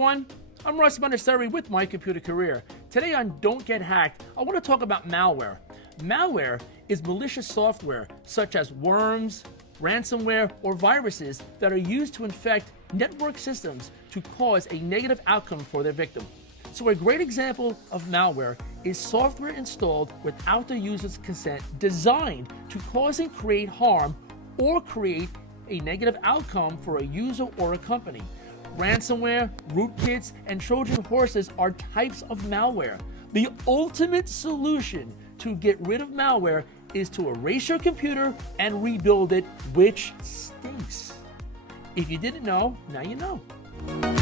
everyone, I'm Russ Monastery with MyComputerCareer. Today on Don't Get Hacked, I want to talk about malware. Malware is malicious software such as worms, ransomware, or viruses that are used to infect network systems to cause a negative outcome for their victim. So a great example of malware is software installed without the user's consent designed to cause and create harm or create a negative outcome for a user or a company. Ransomware, rootkits, and Trojan horses are types of malware. The ultimate solution to get rid of malware is to erase your computer and rebuild it, which stinks. If you didn't know, now you know.